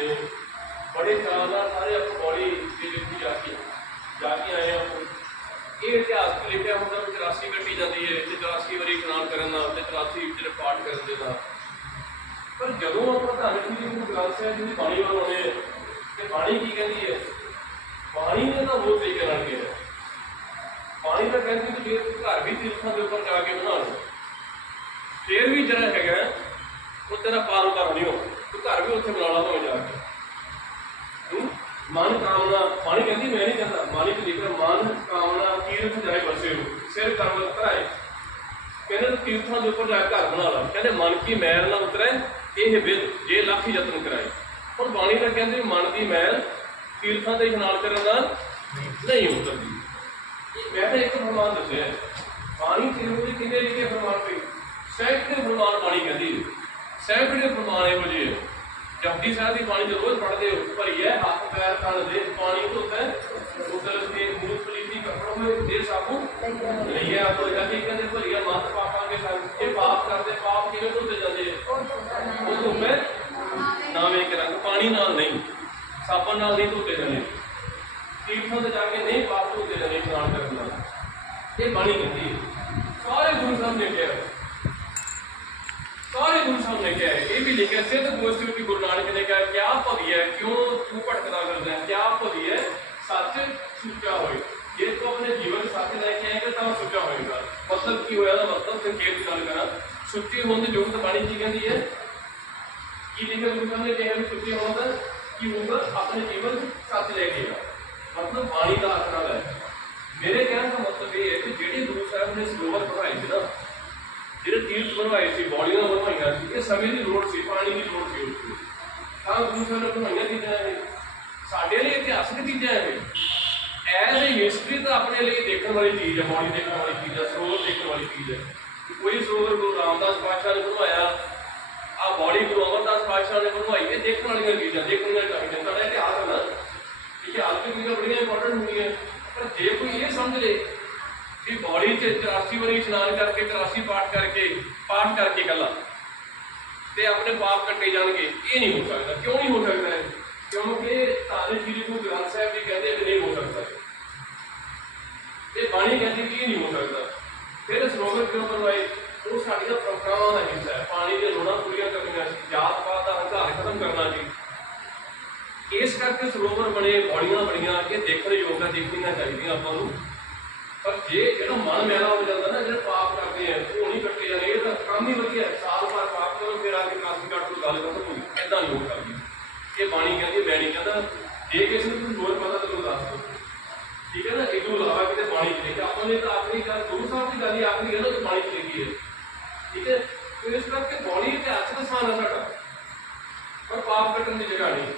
ਨੇ ਬੜੇ ਚਾਅ ਨਾਲ ਸਾਰੇ ਆਪਾਂ ਬੌੜੀ ਦੇ ਵਿੱਚ ਜਾ ਕੇ ਜਾ ਕੇ ਆਏ ਆ ਇਹ ਇਤਿਹਾਸ ਲਿਖਿਆ ਹੁੰਦਾ ਵੀ 84 ਕੱਟੀ ਜਾਂਦੀ ਹੈ ਤੇ 84 ਵਾਰੀ ਇਸ਼ਨਾਨ ਕਰਨ ਨਾਲ ਤੇ 84 ਜਿਹੜੇ ਪਾਠ ਕਰਨ ਦੇ ਨਾਲ। ਪਰ ਜਦੋਂ ਆਪਾਂ ਧੰਨ ਸ਼੍ਰੀ ਗੁਰੂ ਗ੍ਰੰਥ ਸਾਹਿਬ ਜੀ ਦੀ ਬਾਣੀ ਵੱਲ ਆਉਂਦੇ ਹਾਂ, ਤੇ ਬਾਣੀ ਕੀ ਕਹਿੰਦੀ ਹੈ? ਬਾਣੀ ਨੇ ਤਾਂ ਬਹੁਤ ਤਰੀਕੇ ਨਾਲ ਕਿਹਾ। ਬਾਣੀ ਤਾਂ ਕਹਿੰਦੀ ਕਿ ਜੇ ਘਰ ਵੀ ਤੀਰਥਾਂ ਦੇ ਉੱਪਰ ਜਾ ਕੇ ਬਣਾ ਲਓ ਫੇਰ ਵੀ ਜਿਹੜਾ ਹੈਗਾ ਉਹ ਤੇਰਾ ਪਾਰੋਕਾਰ ਨਹੀਂ ਹੋ ਤੂੰ ਘਰ ਵੀ ਉੱਥੇ ਬਣਾ ਲਾ ਭਾਵੇਂ ਜਾ ਕੇ ਹੂੰ? ਮਨ ਕਾਮਨਾ ਬਾਣੀ ਕਹਿੰਦੀ ਮੈਂ ਨਹੀਂ ਕਹਿੰਦਾ ਬਾਣੀ ਤੇ ਲਿਖਿਆ ਮਨ ਕਾਮਨਾ ਤੀਰਥ ਜਾਏ ਬਸੇ ਕਰਮ ਕਰਾਏ ਕਹਿੰਦੇ ਤੀਰਥਾਂ ਦੇ ਉੱਪਰ ਜਾ ਘਰ ਬਣਾ ਲਾ। ਕਹਿੰਦੇ ਮਨ ਕੀ ਮੈਲ ਨਾ ਉਤਰੇ, ਇਹ ਵਿਦ ਜੇ ਲੱਖ ਯਤਨ ਕਰਾਏ। ਹੁਣ ਬਾਣੀ ਤਾਂ ਕਹਿੰਦੇ ਮਨ ਦੀ ਮੈਲ ਤੀਰਥਾਂ ਤੇ ਇਸ਼ਨਾਨ ਕਰਨ ਨਾਲ ਨਹੀਂ ਉਤਰਦੀ। ਮੈਂ ਤਾਂ ਇੱਕ ਫਰਮਾਨ ਦੱਸਿਆ ਬਾਣੀ ਤੀਰਥ ਕਿੰਨੇ ਲਿਖੇ ਫਰਮਾਨ ਪਈ ਸੈਂਕੜੇ ਫਰਮਾਨ ਬਾਣੀ ਕਹਿੰਦੀ ਸੈਂਕੜੇ ਫਰਮਾਨ ਇਹੋ ਜਿਹੇ ਜਪਜੀ ਸਾਹਿਬ ਦੀ ਬਾਣੀ ਜਦੋਂ ਰੋਜ਼ ਪੜ੍ਹਦੇ ਹੋ। ਭਰੀਏ ਹੱਥ, ਪੈਰ ਤਲ ਦੇ ਪਾਣੀ ਧੋਤੇ ਉਸਲ ਦੇ ਮੂਲ ਪਲੀਤੀ ਕੱਪੜੋਂ ਵਿੱਚ ਦੇ ਸਾਬੂ ਲਈਆ ਕੋ ਜਦੀ ਕਹਿੰਦੇ ਭਰੀਆ ਮਤ ਪਾਪਾਂ ਕੇ ਸੰਗ ਇਹ ਪਾਪ ਕਰਦੇ ਪਾਪ ਕਿਵੇਂ ਧੋਤੇ ਜਾਂਦੇ ਉਹ ਤੋਂ ਮੈਂ ਨਾਵੇਂ ਕੇ ਰੰਗ ਪਾਣੀ ਨਾਲ ਨਹੀਂ ਸਾਬਣ ਨਾਲ ਨਹੀਂ ਧੋਤੇ ਜਾਂਦੇ ਤੀਰਥਾਂ ਤੇ ਜਾ ਕੇ ਨਹੀਂ ਪਾਪ ਧੋਤੇ ਜਾਂਦੇ ਇਸ਼ਨਾਨ ਕਰਨ ਨਾਲ ਇਹ ਬਾਣੀ ਕਹਿੰਦੀ ਹੈ। ਸਾਰੇ ਗੁਰੂ ਸਾਹਿਬ ਨੇ ਕਿਹਾ ਹੈ। ਸਾਰੇ ਗੁਰੂ ਸਾਹਿਬ ਨੇ ਕਿਹਾ ਹੈ। ਇਹ ਵੀ ਲਿਖਿਆ ਸਿੱਧ ਗੋਸ਼ਟੀ ਵਿੱਚ ਗੁਰੂ ਨਾਨਕ ਨੇ ਕਿਹਾ ਕਿਆ ਭਵੀਐ ਕਿਉਂ ਤੂੰ ਭਟਕਦਾ ਫਿਰਦਾ ਹੈ ਕਿਆ ਭਵੀਐ ਸੱਚ ਸੁੱਚਾ ਹੋਏ ਜੇ ਤੂੰ ਆਪਣੇ ਜੀਵਨ ਚ ਸੱਚ ਲੈ ਕੇ ਆਏਗਾ ਤਾਂ ਸੁੱਚਾ ਹੋਏਗਾ। ਮਤਲਬ ਕੀ ਹੋਇਆ ਦਾ ਮਤਲਬ ਸੰਖੇਪ ਦੀ ਗੱਲ ਕਰਾਂ। ਸੁੱਚੇ ਹੋਣ ਦੀ ਜੁਗਤ ਬਾਣੀ ਕੀ ਕਹਿੰਦੀ ਹੈ? ਕੀ ਲਿਖਿਆ ਗੁਰੂ ਨੇ ਕਿਹਾ ਵੀ ਹੋਣ ਦਾ? ਕੀ ਹੋਊਗਾ ਆਪਣੇ ਜੀਵਨ ਸੱਚ ਲੈ ਕੇ ਆ ਮਤਲਬ ਬਾਣੀ ਦਾ ਆਸਰਾ ਹੈ ਮੇਰੇ ਕਹਿਣ ਦਾ ਮਤਲਬ ਇਹ ਹੈ ਕਿ ਜਿਹੜੇ ਗੁਰੂ ਸਾਹਿਬ ਨੇ ਸਰੋਵਰ ਬਣਾਏ ਸੀ ਨਾ, ਜਿਹੜੇ ਤੀਰਥ ਬਣਵਾਏ ਸੀ, ਬੌੜੀਆਂ ਬਣਵਾਈਆਂ ਸੀ, ਇਹ ਸਮੇਂ ਦੀ ਲੋੜ ਸੀ, ਪਾਣੀ ਦੀ ਲੋੜ ਸੀ ਉਸ ਨੂੰ ਤਾਂ ਗੁਰੂ ਸਾਹਿਬ ਨੇ ਬਣਾਈਆਂ ਚੀਜ਼ਾਂ ਇਹ। ਸਾਡੇ ਲਈ ਇਤਿਹਾਸਕ ਚੀਜ਼ਾਂ ਇਹ। ਐਜ਼ ਏ ਹਿਸਟਰੀ ਤਾਂ ਆਪਣੇ ਲਈ ਦੇਖਣ ਵਾਲੀ ਚੀਜ਼ ਹੈ ਬੌੜੀ ਦੇਖਣ ਵਾਲੀ ਚੀਜ਼ ਹੈ ਸਰੋਵਰ ਦੇਖਣ ਵਾਲੀ ਚੀਜ਼ ਹੈ। ਕੋਈ ਸਰੋਵਰ ਗੁਰੂ ਰਾਮਦਾਸ ਪਾਤਸ਼ਾਹ ਨੇ ਬਣਵਾਇਆ, ਆ ਬੌੜੀ ਗੁਰੂ ਅਮਰਦਾਸ ਪਾਤਸ਼ਾਹ ਨੇ ਬਣਵਾਈ, ਇਹ ਦੇਖਣ ਵਾਲੀਆਂ ਚੀਜ਼ਾਂ ਦੇਖਣੀਆਂ ਚਾਹੀਦੀਆਂ ਸਾਡਾ ਇਤਿਹਾਸ ਹੈ ਨਾ ਇਤਿਹਾਸ ਦੀ ਚੀਜ਼ਾਂ ਬੜੀਆਂ ਇੰਪੋਰਟੈਂਟ ਹੁੰਦੀਆਂ। ਪਰ ਜੇ ਕੋਈ ਇਹ ਸਮਝ ਲੇ ਕਿ ਬੌੜੀ 'ਚ 84 ਵਾਰੀ ਇਸ਼ਨਾਨ ਕਰਕੇ 83 ਪਾਠ ਕਰਕੇ ਪਾਠ ਕਰਕੇ ਕੱਲਾ ਤੇ ਆਪਣੇ ਪਾਪ ਕੱਟੇ ਜਾਣਗੇ, ਇਹ ਨਹੀਂ ਹੋ ਸਕਦਾ। ਕਿਉਂ ਨਹੀਂ ਹੋ ਸਕਦਾ ਕਿਉਂਕਿ ਧੰਨ ਸ਼੍ਰੀ ਗੁਰੂ ਗ੍ਰੰਥ ਸਾਹਿਬ ਜੀ ਕਹਿੰਦੇ ਵੀ ਨਹੀਂ ਹੋ ਸਕਦਾ। ਇਹ ਬਾਣੀ ਕਹਿੰਦੀ ਕਿ ਇਹ ਨਹੀਂ ਹੋ ਸਕਦਾ। ਫਿਰ ਸਰੋਵਰ ਕਿਉਂ ਕਰਵਾਏ ਉਹ ਸਾਡੀਆਂ ਪਰੰਪਰਾਵਾਂ ਦਾ ਹਿੱਸਾ ਹੈ। ਪਾਣੀ ਦੀਆਂ ਲੋੜਾਂ ਪੂਰੀਆਂ ਕਰਨੀਆਂ ਸੀ। ਜਾਤ ਪਾਤ ਦਾ ਹੰਕਾਰ ਖਤਮ ਕਰਨਾ ਸੀ। ਇਸ ਕਰਕੇ ਸਰੋਵਰ ਬਣੇ, ਬੌੜੀਆਂ ਬਣੀਆਂ, ਇਹ ਦੇਖਣ ਯੋਗ ਹੈ ਦੇਖਣੀਆਂ ਚਾਹੀਦੀਆਂ ਆਪਾਂ ਨੂੰ। ਪਰ ਜੇ ਜਿਹੜਾ ਮਨ ਮੈਲਾ ਹੋ ਜਾਂਦਾ ਨਾ, ਜਿਹੜਾ ਪਾਪ ਕਰਦੇ ਆ, ਉਹ ਨਹੀਂ ਕੱਟੇ ਜਾਂਦੇ। ਇਹ ਤਾਂ ਕੰਮ ਹੀ ਵਧੀਆ ਹੈ। ਸਾਲ ਭਰ ਪਾਪ ਕਰੋ, ਫਿਰ ਆ ਕੇ ਕਾਸੀ ਕੱਟ ਤੋਂ ਗੱਲ ਖਤਮ ਹੋ ਗਈ। ਐਦਾਂ ਨਹੀਂ ਹੋ ਇਹ ਬਾਣੀ ਕਹਿੰਦੀ ਮੈਂ ਕਹਿੰਦਾ। ਜੇ ਕਿਸੇ ਨੂੰ ਹੋਰ ਪਤਾ ਤੈਨੂੰ ਦੱਸ ਦਿਓ। ਠੀਕ ਹੈ ਨਾ? ਇਹ ਤੋਂ ਇਲਾਵਾ ਕਿਤੇ ਬਾਣੀ ਚ ਆਪਾਂ ਨੇ ਤਾਂ ਆਖਰੀ ਗੱਲ, ਗੁਰੂ ਸਾਹਿਬ ਦੀ ਗੱਲ ਹੀ ਆਖਰੀ ਹੈ ਨਾ ਕਿ ਬਾਣੀ ਹੈ ਠੀਕ ਹੈ? ਤੇ ਇਸ ਕਰਕੇ ਬਾਣੀ ਇਤਿਹਾਸ ਦਾ ਸਥਾਨ ਹੈ ਸਾਡਾ। ਪਰ ਪਾਪ ਕੱਟਣ ਦੀ ਜਗ੍ਹਾ ਨਹੀਂ।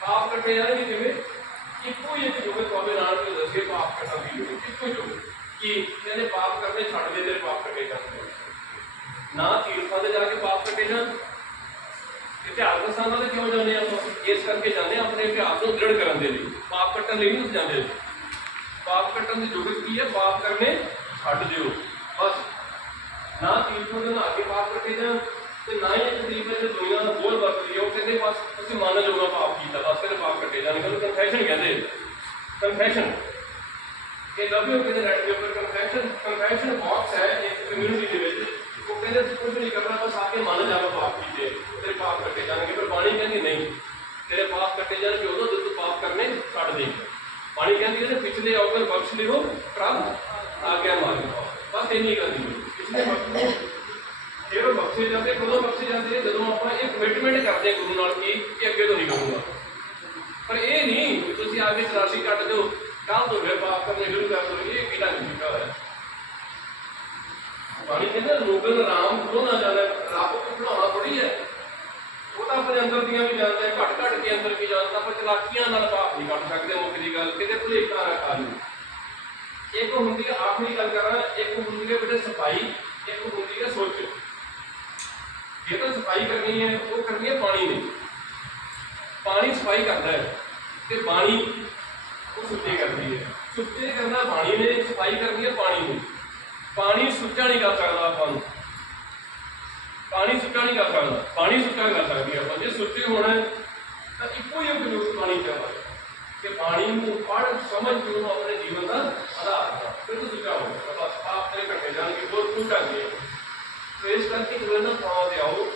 ਪਾਪ ਕੱਟੇ ਜਾਣਗੇ ਕਿਵੇਂ? ਇੱਕੋ ਹੀ ਇੱਕ ਜੁਗਤ ਬਾਬੇ ਨਾਨਕ ਨੇ ਦੱਸੇ ਪਾਪ ਕੱਟਣ ਦੀ ਜੁਗਤ ਇੱਕੋ ਹੀ ਕਿ ਕਹਿੰਦੇ ਪਾਪ ਕਰਨੇ ਛੱਡ ਦੇ ਤੇਰੇ ਪਾਪ ਕੱਟੇ ਜਾਣਗੇ ਨਾ ਤੀਰਥਾਂ ਤੇ ਜਾ ਕੇ ਪਾਪ ਕੱਟੇ ਜਾਣ। ਇਤਿਹਾਸ ਦੇ ਸਥਾਨਾਂ ਤੇ ਕਿਉਂ ਜਾਂਦੇ ਆ ਇਸ ਕਰਕੇ ਜਾਂਦੇ ਆ ਆਪਣੇ ਇਤਿਹਾਸ ਨੂੰ ਦ੍ਰਿੜ ਕਰਨ ਦੇ ਲਈ। ਪਾਪ ਕੱਟਣ ਲਈ ਨਹੀਂ ਜਾਂਦੇ ਪਾਪ ਕੱਟਣ ਦੀ ਜੁਗਤ ਕੀ ਹੈ? ਪਾਪ ਕਰਨੇ ਛੱਡ ਦਿਓ। ਬਸ। ਨਾ ਤੀਰਥਾਂ ਦੇ ਨਹਾ ਕੇ ਪਾਪ ਕੱਟੇ ਜਾਣ ਤੇ ਨਾ ਹੀ ਇੱਕ ਤਰੀਕੇ ਦੇ ਦੁਨੀਆ ਦਾ ਬੋਲ ਵਰਤਦੀ ਉਹ ਕਹਿੰਦੇ, ਬਸ, ਤੁਸੀਂ ਮੰਨ ਲਓ ਪਾਪ ਕੀਤਾ, ਬਸ ਤੇਰੇ ਪਾਪ ਕੱਟੇ ਜਾਣਗੇ ਉਹਨੂੰ ਕਨਫੈਸ਼ਨ ਕਹਿੰਦੇ ਕਨਫੈਸ਼ਨ ਇਹ ਲਵਿਓ ਕਿਤੇ ਰੈਡ ਦੇ ਕਨਫੈਸ਼ਨ ਕਨਫੈਸ਼ਨ ਬਾਕਸ ਹੈ ਇੱਕ ਕਮਿਊਨਿਟੀ ਦੇ ਵਿੱਚ ਉਹ ਕਹਿੰਦੇ ਤੂੰ ਕੁਝ ਨਹੀਂ ਕਰਨਾ ਬਸ ਆ ਕੇ ਮੰਨ ਜਾ ਮੈਂ ਪਾਪ ਕੀਤੇ ਤੇਰੇ ਪਾਪ ਕੱਟੇ ਜਾਣਗੇ ਪਰ ਬਾਣੀ ਕਹਿੰਦੀ ਨਹੀਂ ਤੇਰੇ ਪਾਪ ਕੱਟੇ ਜਾਣਗੇ ਉਦੋਂ ਜਦ ਤੂੰ ਪਾਪ ਕਰਨੇ ਛੱਡ ਦੇ ਬਾਣੀ ਕਹਿੰਦੀ ਹੈ ਪਿਛਲੇ ਔਗਰ ਬਖਸ਼ ਲਿਓ ਪ੍ਰਭ ਆਗਿਆ ਮਾਰ ਬਸ ਇੰਨੀ ਗੱਲ ਦੀ ਪਿਛਲੇ ਬਖਸ਼ ਲਿਓ ਫਿਰ ਉਹ ਬਖਸ਼ੇ ਜਾਂਦੇ ਕਦੋਂ ਬਖਸ਼ੇ ਜਾਂਦੇ ਆ? ਜਦੋਂ ਆਪਾਂ ਇਹ ਕਮਿਟਮੈਂਟ ਕਰਦੇ ਹਾਂ ਗੁਰੂ ਨਾਲ ਕਿ ਕਿ ਅੱਗੇ ਤੋਂ ਨਹੀਂ ਕਰੂੰਗਾ ਪਰ ਇਹ ਨਹੀਂ ਕਿ ਤੁਸੀਂ ਆ ਕੇ 84 ਕੱਟ ਦਿਓ ਕੱਲ ਤੋਂ ਫਿਰ ਪਾਪ ਕਰਨੇ ਸ਼ੁਰੂ ਕਰ ਦਿਓ ਇਹ ਕਿਹੜਾ ਨਹੀਂ ਲਿਖਿਆ ਹੋਇਆ ਬਾਣੀ ਕਹਿੰਦਾ ਲੋਗਨ ਰਾਮ ਕੋਲੋਂ ਨਾ ਜਾਣਾ ਰੱਬ ਨੂੰ ਬਣਾਉਣਾ ਥੋੜੀ ਹੈ ਉਹ ਤਾਂ ਆਪਣੇ ਅੰਦਰ ਦੀਆਂ ਵੀ ਜਾਣਦਾ ਹੈ ਘਟ ਘਟ ਕੇ ਅੰਦਰ ਵੀ ਜਾਣਦਾ ਪਰ ਚਲਾਕੀਆਂ ਨਾਲ ਪਾਪ ਨਹੀਂ ਕੱਟ ਸਕਦੇ ਮੁੱਖ ਦੀ ਗੱਲ, ਕਿਤੇ ਭੁਲੇਖਾ ਨਾ ਲਈ ਇੱਕ ਹੁੰਦੀ ਹੈ ਆਖਰੀ ਗੱਲ ਕਰਾਂ, ਇੱਕ ਹੁੰਦੀ ਹੈ ਬੇਟੇ ਸਫ਼ਾਈ, ਇੱਕ ਹੁੰਦੀ ਹੈ ਸੋਚ ਜੇ ਤਾਂ ਸਫ਼ਾਈ ਕਰਨੀ ਹੈ, ਉਹ ਕਰਨੀ ਹੈ ਪਾਣੀ ਦੀ ਪਾਣੀ ਸਫ਼ਾਈ ਕਰਦਾ ਹੈ ਤੇ ਪਾਣੀ ਉਹ ਸੁੱਚੇ ਕਰਦੀ ਹੈ। ਸੁੱਚੇ ਕਰਨਾ ਪਾਣੀ ਨੇ, ਸਫ਼ਾਈ ਕਰਨੀ ਹੈ ਪਾਣੀ ਨੇ। ਪਾਣੀ ਸੁੱਚਾ ਨਹੀਂ ਕਰ ਸਕਦਾ ਆਪਾਂ ਨੂੰ। ਪਾਣੀ ਸੁੱਚਾ ਨਹੀਂ ਕਰ ਸਕਦਾ, ਪਾਣੀ ਸੁੱਚਾ ਕਰ ਸਕਦੀ ਆਪਾਂ ਜੇ ਸੁੱਚੇ ਹੋਣਾ ਤਾਂ ਇੱਕੋ ਹੈ ਆ ਬਸ ਕਿ ਪਾਣੀ ਨੂੰ ਪੜ੍ਹ, ਸਮਝ ਕੇ ਉਹਨੂੰ ਆਪਣੇ ਜੀਵਨ ਦਾ ਆਧਾਰ ਬਣਾ ਫਿਰ ਤੂੰ ਸੁੱਚਾ ਹੋਵੇਗਾ ਬਸ ਆਪ ਤੇਰੇ ਘਟੇ ਜਾਣਗੇ ਹੋਰ ਤੂੰ ਤੇ ਇਸ ਕਰਕੇ ਜਦੋਂ ਇਹਨਾਂ ਥਾਵਾਂ ਤੇ ਆਓ।